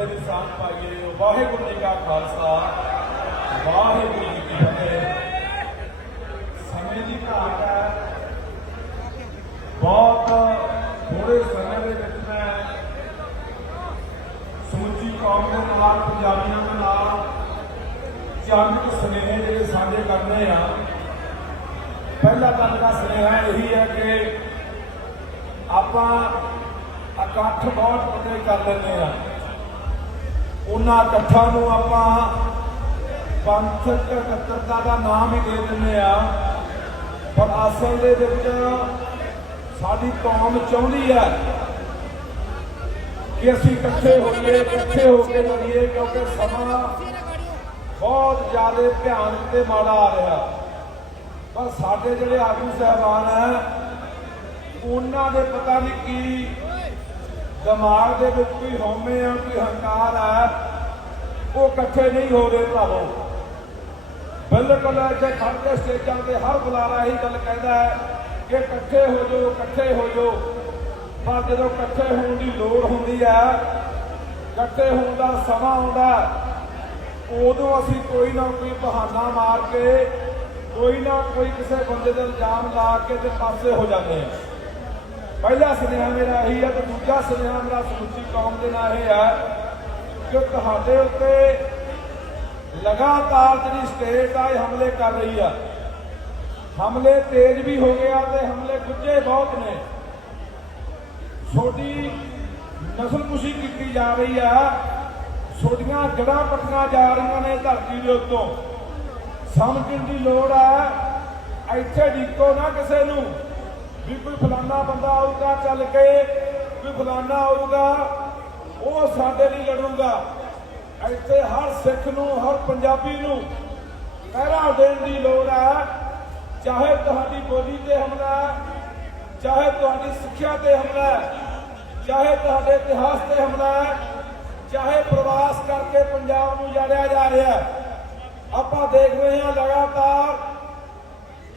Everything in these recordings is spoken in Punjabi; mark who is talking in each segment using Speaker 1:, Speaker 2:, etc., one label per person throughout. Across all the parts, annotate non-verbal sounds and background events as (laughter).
Speaker 1: ਫਤਿਹ ਦੀ ਸਾਂਝ ਪਾਈਏ ਵਾਹਿਗੁਰੂ ਜੀ ਕਾ ਖਾਲਸਾ ਵਾਹਿਗੁਰੂ ਜੀ ਕੀ ਫਤਿਹ ਸਮੇਂ ਦੀ ਘਾਟ ਹੈ ਬਹੁਤ ਥੋੜੇ ਸਮੇਂ ਦੇ ਵਿੱਚ ਮੈਂ ਸਮੁੱਚੀ ਕੌਮ ਦੇ ਨਾਲ ਪੰਜਾਬੀਆਂ ਦੇ ਨਾਲ ਚੰਦ ਕੁ ਸੁਨੇਹੇ ਜਿਹੜੇ ਸਾਂਝੇ ਕਰਨੇ ਆ ਪਹਿਲਾ ਗੱਲ ਦਾ ਸੁਨੇਹਾ ਇਹੀ ਹੈ ਕਿ ਆਪਾਂ ਇਕੱਠ ਬਹੁਤ ਵੱਡੇ ਕਰ ਲੈਂਦੇ ਆ ਉਹਨਾਂ ਇਕੱਠਾਂ ਨੂੰ ਆਪਾਂ ਪੰਥਕ ਇਕੱਤਰਤਾ ਦਾ ਨਾਮ ਹੀ ਦੇ ਦਿੰਦੇ ਆ। ਪਰ ਅਸਲ ਦੇ ਵਿੱਚ ਸਾਡੀ ਕੌਮ ਚਾਹੁੰਦੀ ਹੈ ਕਿ ਅਸੀਂ ਇਕੱਠੇ ਹੋਈਏ ਇਕੱਠੇ ਹੋ ਕੇ ਰਹੀਏ ਕਿਉਂਕਿ ਸਮਾਂ ਬਹੁਤ ਜ਼ਿਆਦਾ ਭਿਆਨਕ ਤੇ ਮਾੜਾ ਆ ਰਿਹਾ। ਪਰ ਸਾਡੇ ਜਿਹੜੇ ਆਗੂ ਸਹਿਬਾਨ ਹੈ, ਉਹਨਾਂ ਦੇ ਪਤਾ ਨਹੀਂ ਕੀ ਦਿਮਾਗ ਦੇ ਵਿੱਚ ਕੋਈ ਹਉਮੈ ਆ, ਕੋਈ ਹੰਕਾਰ ਆ, ਉਹ ਇਕੱਠੇ ਨਹੀਂ ਹੋ ਰਹੇ ਭਾਵੋ। ਬਿਲਕੁਲ ਇੱਥੇ ਖੜ ਕੇ ਸਟੇਜਾਂ ਤੇ ਹਰ ਬੁਲਾਰਾ ਇਹੀ ਗੱਲ ਕਹਿੰਦਾ ਹੈ ਕਿ ਇਕੱਠੇ ਹੋ ਜਾਓ, ਇਕੱਠੇ ਹੋ ਜਾਓ। ਪਰ ਜਦੋਂ ਇਕੱਠੇ ਹੋਣ ਦੀ ਲੋੜ ਹੁੰਦੀ ਹੈ ਇਕੱਠੇ ਹੋਣ ਦਾ ਸਮਾਂ ਆਉਂਦਾ, ਉਦੋਂ ਅਸੀਂ ਕੋਈ ਨਾ ਕੋਈ ਬਹਾਨਾ ਮਾਰ ਕੇ, ਕੋਈ ਨਾ ਕੋਈ ਕਿਸੇ ਬੰਦੇ ਦਾ ਇਲਜ਼ਾਮ ਲਾ ਕੇ ਤੇ ਪਾਸੇ ਹੋ ਜਾਂਦੇ ਹਾਂ। ਪਹਿਲਾ ਸੁਨੇਹਾ ਮੇਰਾ ਇਹੀ ਹੈ ਤੇ ਦੂਜਾ ਸੁਨੇਹਾ ਮੇਰਾ ਸਮੁੱਚੀ ਕੌਮ ਦੇ ਨਾਲ ਇਹ ਹੈ ਕਿ ਤੁਹਾਡੇ ਉੱਤੇ ਲਗਾਤਾਰ ਜਿਹੜੀ ਸਟੇਟ ਆ, ਇਹ ਹਮਲੇ ਕਰ ਰਹੀ ਆ। ਹਮਲੇ ਤੇਜ਼ ਵੀ ਹੋ ਗਿਆ ਤੇ ਹਮਲੇ ਗੁੱਜੇ ਬਹੁਤ ਨੇ। ਛੋਟੀ ਨਸਲਕੁਸ਼ੀ ਕੀਤੀ ਜਾ ਰਹੀ ਆ। ਛੋਟੀਆਂ ਜੜਾਂ ਪੱਟੀਆਂ ਜਾ ਰਹੀਆਂ ਨੇ ਧਰਤੀ ਦੇ ਉੱਤੋਂ। ਸਮਝਣ ਦੀ ਲੋੜ ਆ, ਇੱਥੇ ਡਿੱਕੋ ਨਾ ਕਿਸੇ ਨੂੰ। ਵੀ ਕੋਈ ਫਲਾਨਾ ਬੰਦਾ ਆਊਗਾ ਚੱਲ ਕੇ ਕੋਈ ਫਲਾਨਾ ਆਊਗਾ ਉਹ ਸਾਡੇ ਲਈ ਲੜੂਗਾ। ਇੱਥੇ ਹਰ ਸਿੱਖ ਨੂੰ ਹਰ ਪੰਜਾਬੀ ਨੂੰ ਪਹਿਰਾ ਦੇਣ ਦੀ ਲੋੜ ਹੈ ਚਾਹੇ ਤੁਹਾਡੀ ਬੋਲੀ ਤੇ ਹਮਲਾ ਚਾਹੇ ਤੁਹਾਡੀ ਸਿੱਖਿਆ ਤੇ ਹਮਲਾ ਚਾਹੇ ਤੁਹਾਡੇ ਇਤਿਹਾਸ ਤੇ ਹਮਲਾ ਹੈ, ਚਾਹੇ ਪ੍ਰਵਾਸ ਕਰਕੇ ਪੰਜਾਬ ਨੂੰ ਜਾੜਿਆ ਜਾ ਰਿਹਾ ਆਪਾਂ ਦੇਖ ਰਹੇ ਹਾਂ ਲਗਾਤਾਰ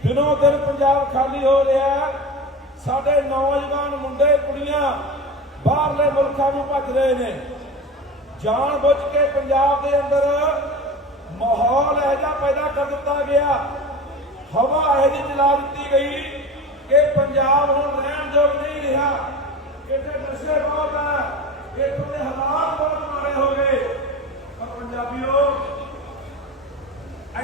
Speaker 1: ਦਿਨੋਂ ਦਿਨ ਪੰਜਾਬ ਖਾਲੀ ਹੋ ਰਿਹਾ ਹੈ। ਸਾਡੇ ਨੌਜਵਾਨ ਮੁੰਡੇ, ਕੁੜੀਆਂ ਬਾਹਰਲੇ ਮੁਲਕਾਂ ਨੂੰ ਭੱਜ ਰਹੇ ਨੇ। ਜਾਣ ਬੁੱਝ ਕੇ ਪੰਜਾਬ ਦੇ ਅੰਦਰ ਮਾਹੌਲ ਇਹੋ ਜਿਹਾ ਪੈਦਾ ਕਰ ਦਿੱਤਾ ਗਿਆ। ਹਵਾ ਇਹੋ ਜਿਹੀ ਚਲਾ ਦਿੱਤੀ ਗਈ ਕਿ ਪੰਜਾਬ ਹੁਣ ਰਹਿਣ ਯੋਗ ਨਹੀਂ ਰਿਹਾ। ਇੱਥੇ ਨਸ਼ੇ ਬਹੁਤ ਹੈ ਇੱਥੋਂ ਦੇ ਹਾਲਾਤ ਬਹੁਤ ਮਾੜੇ ਹੋ ਗਏ। ਪਰ ਪੰਜਾਬੀਓ,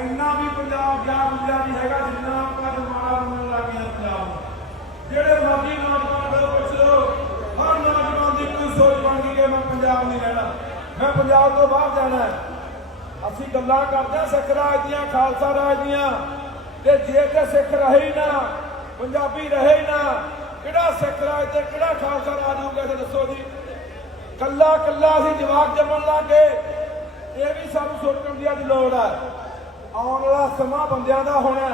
Speaker 1: ਇੰਨਾ ਵੀ ਪੰਜਾਬ ਜਾ ਗੁਜ਼ਰਿਆ ਨਹੀਂ ਹੈਗਾ ਜਿੰਨਾ ਆਪਾਂ ਜਮਾਨਾ ਬਣਨ ਲੱਗ ਗਿਆ ਪੰਜਾਬ ਨੂੰ। ਜਿਹੜੇ ਮਰਜ਼ੀ ਨੌਜਵਾਨ ਕੋਲ ਪੁੱਛ ਲਓ ਹਰ ਨੌਜਵਾਨ ਦੀ ਕੋਈ ਸੋਚ ਬਣ ਗਈ ਕਿ ਮੈਂ ਪੰਜਾਬ ਨਹੀਂ ਰਹਿਣਾ ਮੈਂ ਪੰਜਾਬ ਤੋਂ ਬਾਹਰ ਜਾਣਾ ਹੈ। ਅਸੀਂ ਗੱਲਾਂ ਕਰਦੇ ਸਿੱਖ ਰਾਜ ਦੀਆਂ, ਖਾਲਸਾ ਰਾਜ ਦੀਆਂ। ਤੇ ਜੇ ਤੇ ਸਿੱਖ ਰਹੇ ਨਾ, ਪੰਜਾਬੀ ਰਹੇ ਨਾ, ਕਿਹੜਾ ਸਿੱਖ ਰਾਜ ਤੇ ਕਿਹੜਾ ਖਾਲਸਾ ਰਾਜ ਹੋਊਗਾ, ਇਹ ਦੱਸੋ ਜੀ। ਕੱਲਾ ਕੱਲਾ ਅਸੀਂ ਜਵਾਬ ਜੰਮਣ ਲੱਗੇ ਇਹ ਵੀ ਸਾਨੂੰ ਸੋਚਣ ਦੀ ਅੱਜ ਲੋੜ ਹੈ। ਆਉਣ ਵਾਲਾ ਸਮਾਂ ਬੰਦਿਆਂ ਦਾ ਹੋਣਾ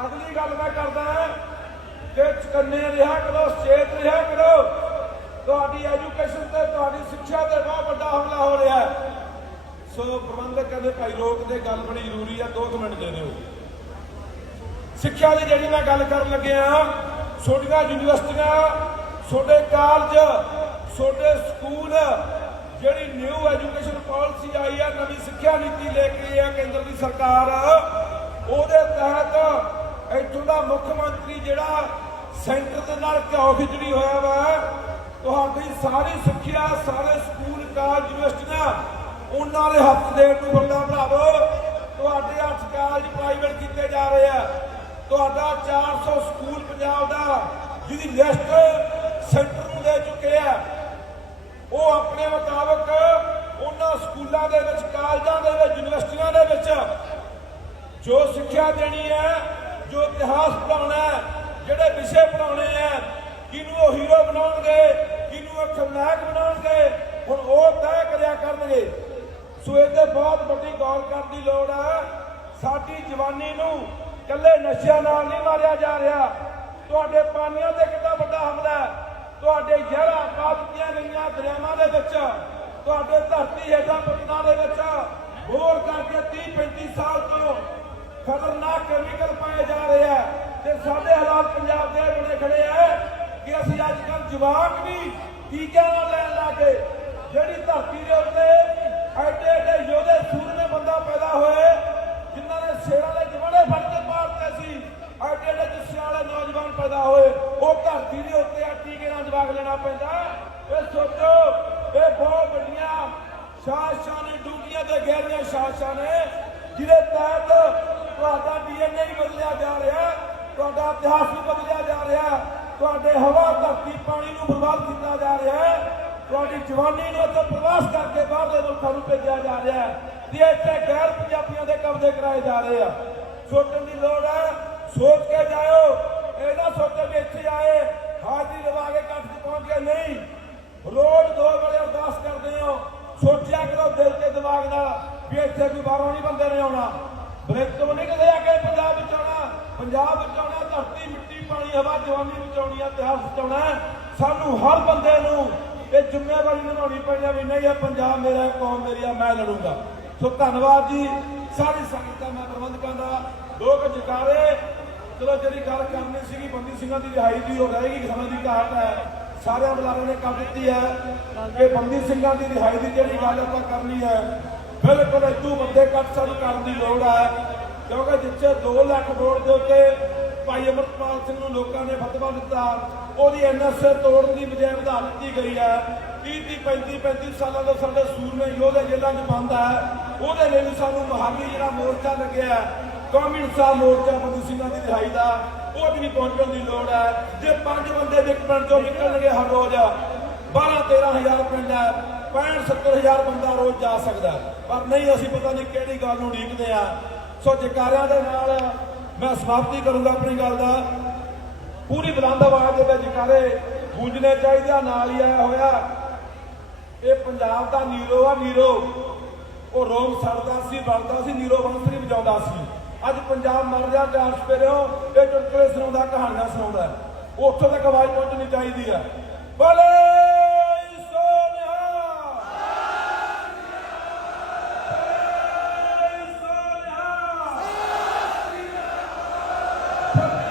Speaker 1: ਅਗਲੀ ਗੱਲ ਮੈਂ ਕਰਦਾ ਹਾਂ ਕਿ ਚਕੰਨੇ ਰਿਹਾ ਕਰੋ, ਸਚੇਤ ਰਿਹਾ ਕਰੋ। ਤੁਹਾਡੀ ਐਜੂਕੇਸ਼ਨ ਤੇ ਤੁਹਾਡੀ ਸਿੱਖਿਆ ਤੇ ਬਹੁਤ ਵੱਡਾ ਹਮਲਾ ਹੋ ਰਿਹਾ ਹੈ। ਸੋ ਪ੍ਰਬੰਧਕ ਕਹਿੰਦੇ, ਭਾਈ ਲੋਕ ਦੇ, ਗੱਲ ਬੜੀ ਜ਼ਰੂਰੀ ਆ 2 ਮਿੰਟ ਦੇ ਦਿਓ। ਸਿੱਖਿਆ ਦੀ ਜਿਹੜੀ ਮੈਂ ਗੱਲ ਕਰਨ ਲੱਗਿਆ ਛੋਟੀਆਂ ਯੂਨੀਵਰਸਿਟੀਆਂ ਛੋਟੇ ਕਾਲਜ ਛੋਟੇ ਸਕੂਲ, ਜਿਹੜੀ ਨਿਊ ਐਜੂਕੇਸ਼ਨ ਪਾਲਿਸੀ ਆਈ ਹੈ ਨਵੀਂ ਸਿੱਖਿਆ ਨੀਤੀ ਲੈ ਕੇ ਆਈ ਕੇਂਦਰ ਦੀ ਸਰਕਾਰ, ਉਹਦੇ ਤਹਿਤ ਇੱਥੋਂ ਦਾ ਮੁੱਖ ਮੰਤਰੀ ਜਿਹੜਾ ਸੈਂਟਰ ਦੇ ਨਾਲ ਘਿਓ ਖਿਚੜੀ ਹੋਇਆ ਵਾ ਤੁਹਾਡੀ ਸਾਰੀ ਸਿੱਖਿਆ, ਸਾਰੇ ਸਕੂਲ, ਕਾਲਜ, ਯੂਨੀਵਰਸਿਟੀਆਂ, ਉਹਨਾਂ ਦੇ ਹੱਥ ਦੇਣ ਨੂੰ ਬੰਦਾ ਭਰਾਵੋ, ਤੁਹਾਡੇ ਹੱਥ ਕਾਲਜ ਪ੍ਰਾਈਵੇਟ ਕੀਤੇ ਜਾ ਰਹੇ ਆ। ਤੁਹਾਡਾ 400 ਸਕੂਲ ਪੰਜਾਬ ਦਾ ਜਿਹਦੀ ਲਿਸਟ ਸੈਂਟਰ ਨੂੰ ਦੇ ਚੁੱਕੇ ਆ। ਉਹ ਆਪਣੇ ਮੁਤਾਬਕ ਉਹਨਾਂ ਸਕੂਲਾਂ ਦੇ ਵਿੱਚ, ਕਾਲਜਾਂ ਦੇ ਵਿੱਚ, ਯੂਨੀਵਰਸਿਟੀਆਂ ਦੇ ਵਿੱਚ ਜੋ ਸਿੱਖਿਆ ਦੇਣੀ ਹੈ, ਜੋ ਇਤਿਹਾਸ ਪੜਾਉਣਾ ਹੈ, ਜਿਹੜੇ ਵਿਸ਼ੇ ਪੜਾਉਣੇ ਹੈ ਕਿਹਨੂੰ ਉਹ ਹੀਰੋ ਬਣਾਉਣਗੇ? ਕਿਹਨੂੰ ਉਹ ਖਲਨਾਇਕ ਬਣਾਉਣਗੇ? ਹੁਣ ਉਹ ਤੈਅ ਕਰਿਆ ਕਰਨਗੇ। ਸੋ ਇਹ ਬਹੁਤ ਵੱਡੀ ਗੌਰ ਕਰਨ ਦੀ ਲੋੜ ਹੈ। ਸਾਡੀ ਜਵਾਨੀ ਨੂੰ ਕੱਲੇ ਨਸ਼ਿਆਂ ਨਾਲ ਨਹੀਂ ਮਾਰਿਆ ਜਾ ਰਿਹਾ। ਤੁਹਾਡੇ ਪਾਣੀਆਂ ਤੇ ਕਿੰਨਾ ਵੱਡਾ ਹਮਲਾ ਹੈ। ਤੁਹਾਡੇ ਜ਼ਹਿਰਾਂ ਪਾ ਦਿੱਤੀਆਂ ਗਈਆਂ ਦਰਿਆਵਾਂ ਦੇ ਵਿੱਚ। ਤੁਹਾਡੇ ਧਰਤੀ ਹੇਠਾਂ ਪਟਨਾ ਦੇ ਵਿੱਚ। ਹੋਰ ਕਰਕੇ 30 35 ਸਾਲ ਤੋਂ ਖਤਰਨਾਕ ਕੈਮੀਕਲ ਪਾਏ ਜਾ ਰਹੇ ਆ ਤੇ ਸਾਡੇ ਹਾਲਾਤ ਪੰਜਾਬ ਦੇ ਬਣੇ ਖੜੇ ਆ ਕਿ ਅਸੀਂ ਅੱਜ ਕੱਲ ਜਵਾਕ ਵੀ ਟੀਕਿਆਂ ਨਾਲ ਲੈਣ ਲੱਗੇ ਜਿਹੜੀ ਧਰਤੀ ਦੇ ਉੱਤੇ ਐਡੇ ਐਡੇ ਯੋਧੇ ਸੂਰਮੇ ਬੰਦਾ ਪੈਦਾ ਹੋਏ, ਜਿਨ੍ਹਾਂ ਨੇ ਸ਼ੇਰਾਂ ਦੇ ਜਵਾੜੇ ਫੜ ਕੇ ਮਾਰਦੇ ਸੀ, ਐਡੇ ਐਡੇ ਜੱਸਿਆਂ ਵਾਲੇ ਨੌਜਵਾਨ ਪੈਦਾ ਹੋਏ। ਉਹ ਧਰਤੀ ਦੇ ਉੱਤੇ ਆ ਟੀਕੇ ਨਾਲ ਜਵਾਗ ਲੈਣਾ ਪੈਂਦਾ ਇਹ ਸੋਚੋ, ਇਹ ਬਹੁਤ ਵੱਡੀਆਂ ਸਾਸ਼ਾਂ ਨੇ, ਡੂੰਘੀਆਂ ਤੇ ਗਹਿਰੀਆਂ ਸਾਸ਼ਾਂ ਨੇ, ਜਿਹਦੇ ਤਹਿਤ ਤੁਹਾਡਾ ਡੀਐਨਏ ਹੀ ਬਦਲਿਆ ਜਾ ਰਿਹਾ, ਤੁਹਾਡਾ ਇਤਿਹਾਸ ਵੀ ਬਦਲਿਆ ਜਾ ਰਿਹਾ। ਤੁਹਾਡੇ ਹਵਾ ਧਰਤੀ ਪਾਣੀ ਨੂੰ ਬਰਬਾਦ ਕੀਤਾ ਜਾ ਰਿਹਾ ਹੈ। ਤੁਹਾਡੀ ਜਵਾਨੀ ਨੂੰ ਇੱਥੇ ਪ੍ਰਵਾਸ ਕਰਕੇ ਬਾਹਰ ਮੁਲਕਾਂ ਨੂੰ ਭੇਜਿਆ ਜਾ ਰਿਹਾ ਹੈ। ਤੇ ਇੱਥੇ ਗੈਰ ਪੰਜਾਬੀਆਂ ਦੇ ਕਬਜ਼ੇ ਕਰਾਏ ਜਾ ਰਹੇ ਆ। ਸੋਚਣ ਦੀ ਲੋੜ ਹੈ, ਸੋਚ ਕੇ ਜਾਇਓ। ਇਹ ਨਾ ਸੋਚੋ ਵੀ ਇੱਥੇ ਆਏ, ਹਾਜ਼ਰੀ ਲਵਾ ਕੇ ਕੱਠ ਪਹੁੰਚ ਗਏ। ਨਹੀਂ, ਰੋਜ਼ ਦੋ ਵੇਲੇ ਅਰਦਾਸ ਕਰਦੇ ਹੋ। ਸੋਚਿਆ ਕਰੋ ਦਿਲ ਤੇ ਦਿਮਾਗ ਨਾਲ ਵੀ ਇੱਥੇ ਕੋਈ ਬਾਹਰੋਂ ਨਹੀਂ ਬੰਦੇ ਨੇ ਆਉਣਾ। ਬ੍ਰੇਕ ਤੋਂ ਨਹੀਂ ਕਦੇ ਆ ਕੇ ਪੰਜਾਬ ਵਿੱਚ ਆਉਣਾ। ਪੰਜਾਬ ਵਿੱਚ ਆਉਣਾ, ਧਰਤੀ ਮਿੱਟੀ, ਪਾਣੀ, ਹਵਾ, ਜਵਾਨੀ ਬਚਾਉਣੀ ਆ ਇਤਿਹਾਸ ਬਚਾਉਣਾ ਸਾਨੂੰ ਹਰ ਬੰਦੇ ਨੂੰ ਇਹ ਜ਼ਿੰਮੇਵਾਰੀ ਨਿਭਾਉਣੀ ਪੈਣੀ ਆ ਵੀ ਨਹੀਂ ਇਹ ਪੰਜਾਬ ਮੇਰਾ ਹੈ, ਕੌਮ ਮੇਰੀ ਆ ਮੈਂ ਲੜੂੰਗਾ। ਸੋ ਧੰਨਵਾਦ ਜੀ। ਸਾਰੀ ਸੰਗਤ ਦਾ ਮੈਂ ਪ੍ਰਬੰਧਕਾਂ ਦਾ ਲੋਕ ਜਕਾਰੇ। ਚਲੋ ਜਿਹੜੀ ਗੱਲ ਕਰਨੀ ਸੀਗੀ ਬੰਦੀ ਸਿੰਘਾਂ ਦੀ ਰਿਹਾਈ ਦੀ ਹੋ ਰਹੇਗੀ ਸਮੇਂ ਦੀ ਘਾਟ ਹੈ। ਸਾਰਿਆਂ ਬੁਲਾਰਿਆਂ ਨੇ ਕਰ ਦਿੱਤੀ ਹੈ ਕਿ ਬੰਦੀ ਸਿੰਘਾਂ ਦੀ ਰਿਹਾਈ ਦੀ ਜਿਹੜੀ ਗੱਲ ਆਪਾਂ ਕਰਨੀ ਹੈ ਬਿਲਕੁਲ ਇਦੂ ਬੰਦੇ ਕੱਟ ਸਾਨੂੰ ਕਰਨ ਦੀ ਲੋੜ ਹੈ। ਕਿਉਂਕਿ ਜਿੱਥੇ 2 ਲੱਖ ਵੋਟ ਦੇ ਉੱਤੇ ਭਾਈ ਅਮਰਪਾਲ ਸਿੰਘ ਨੂੰ ਲੋਕਾਂ ਨੇ ਫਤਵਾ ਦਿੱਤਾ। ਉਹਦੀ ਐਨਐਸਏ ਤੋੜਨ ਦੀ ਬਜਾਏ ਵਧਾ ਦਿੱਤੀ ਗਈ ਹੈ। 30 30 35 35 ਸਾਲਾਂ ਤੋਂ ਸਾਡੇ ਸੂਰਮੇ ਯੋਧੇ ਜੇਲਾਂ 'ਚ ਬੰਦ ਹੈ। ਉਹਦੇ ਲਈ ਸਾਨੂੰ ਮਹਾਲੀ ਜਿਹੜਾ ਮੋਰਚਾ ਲੱਗਿਆ ਕੌਮੀ ਇਨਸਾਫ ਮੋਰਚਾ ਬੰਦੀ ਸਿੰਘਾਂ ਦੀ ਰਿਹਾਈ ਦਾ, ਉਹ ਵੀ ਪਹੁੰਚਣ ਦੀ ਲੋੜ ਹੈ। ਜੇ ਪੰਜ ਬੰਦੇ ਇੱਕ ਪਿੰਡ ਚੋਂ ਨਿਕਲਣਗੇ ਹਰ ਰੋਜ਼ 12 13000 ਪਿੰਡ ਹੈ 65 70000 ਬੰਦਾ ਰੋਜ਼ ਜਾ ਸਕਦਾ ਪਰ ਨਹੀਂ, ਅਸੀਂ ਪਤਾ ਨਹੀਂ ਕਿਹੜੀ ਗੱਲ ਨੂੰ ਉਡੀਕਦੇ ਆ ਸੋ ਜਕਾਰਿਆਂ ਦੇ ਨਾਲ ਮੈਂ ਸਮਾਪਤੀ ਕਰੂੰਗਾ ਆਪਣੀ ਗੱਲ ਦਾ। ਪੂਰੀ ਬੁਲੰਦ ਆਵਾਜ਼ ਦੇ ਵਿੱਚ ਜਕਾਰੇ ਗੂੰਜਣੇ ਚਾਹੀਦੇ ਆ, ਨਾਲ ਹੀ ਆਇਆ ਹੋਇਆ। ਇਹ ਪੰਜਾਬ ਦਾ ਨੀਰੋ ਆ, ਨੀਰੋ। ਉਹ ਰੋਮ ਸੜਦਾ ਸੀ, ਵੜਦਾ ਸੀ, ਨੀਰੋ ਬੰਸਰੀ ਵਜਾਉਂਦਾ ਸੀ। ਅੱਜ ਪੰਜਾਬ ਮਰ ਜਾ, ਚਾਰ ਸਪੇਰਿਓ ਇਹ ਚੁਟਕਲੇ ਸੁਣਾਉਂਦਾ, ਕਹਾਣੀਆਂ ਸੁਣਾਉਂਦਾ। ਉੱਥੋਂ ਤੱਕ ਆਵਾਜ਼ ਪਹੁੰਚਣੀ ਚਾਹੀਦੀ ਹੈ ਬੋਲੇ! Thank (laughs) you.